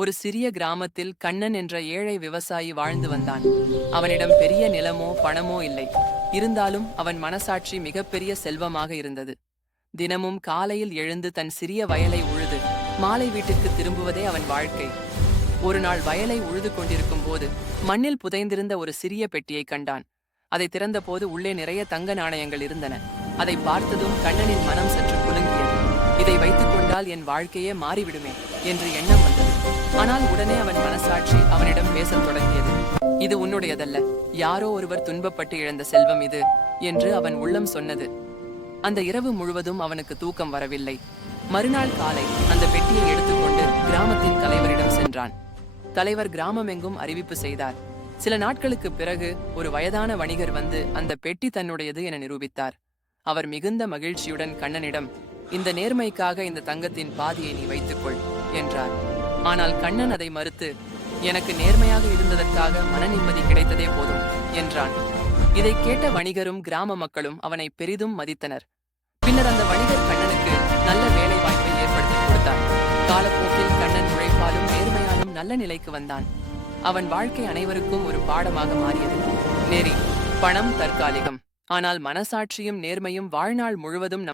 ஒரு சிறிய கிராமத்தில் கண்ணன் என்ற ஏழை விவசாயி வாழ்ந்து வந்தான். அவனிடம் பெரிய நிலமோ பணமோ இல்லை. இருந்தாலும் அவன் மனசாட்சி மிகப்பெரிய செல்வமாக இருந்தது. தினமும் காலையில் எழுந்து தன் சிறிய வயலை உழுது மாலை வீட்டுக்கு திரும்புவதே அவன் வாழ்க்கை. ஒரு நாள் வயலை உழுது கொண்டிருக்கும் போது மண்ணில் புதைந்திருந்த ஒரு சிறிய பெட்டியை கண்டான். அதை திறந்தபோது உள்ளே நிறைய தங்க நாணயங்கள் இருந்தன. அதை பார்த்ததும் கண்ணனின் மனம் சற்று குலுங்கியது. இதை வைத்துக் கொண்டால் என் வாழ்க்கையே மாறிவிடுமே என்று எண்ணம் வந்தது. ஆனால் உடனே அவன் மனசாட்சி அவனிடம் பேசத் தொடங்கியது. இது உன்னுடையதல்ல, யாரோ ஒருவர் துன்பப்பட்டு இழந்த செல்வம் இது என்று அவன் உள்ளம் சொன்னது. அந்த இரவு முழுவதும் அவனுக்கு தூக்கம் வரவில்லை. மறுநாள் காலை அந்த பெட்டியை எடுத்துக்கொண்டு கிராமத்தின் தலைவரிடம் சென்றான். தலைவர் கிராமமெங்கும் அறிவிப்பு செய்தார். சில நாட்களுக்கு பிறகு ஒரு வயதான வணிகர் வந்து அந்த பெட்டி தன்னுடையது என நிரூபித்தார். அவர் மிகுந்த மகிழ்ச்சியுடன் கண்ணனிடம், இந்த நேர்மைக்காக இந்த தங்கத்தின் பாதியை நீ வைத்துக்கொள் என்றார். ஆனால் கண்ணன் அதை மறுத்து, எனக்கு நேர்மையாக இருந்ததற்காக மன நிம்மதி கிடைத்ததே போதும் என்றான். இதை கேட்ட வணிகரும் கிராம மக்களும் அவனை பெரிதும் மதித்தனர். பின்னர் அந்த வணிகர் கண்ணனுக்கு நல்ல வேலை வாய்ப்பை ஏற்படுத்தி கொடுத்தார். காலப்போக்கில் கண்ணன் உழைப்பாலும் நேர்மையாலும் நல்ல நிலைக்கு வந்தான். அவன் வாழ்க்கை அனைவருக்கும் ஒரு பாடமாக மாறியது. நெறி, பணம் தற்காலிகம், ஆனால் மனசாட்சியும் நேர்மையும் வாழ்நாள் முழுவதும்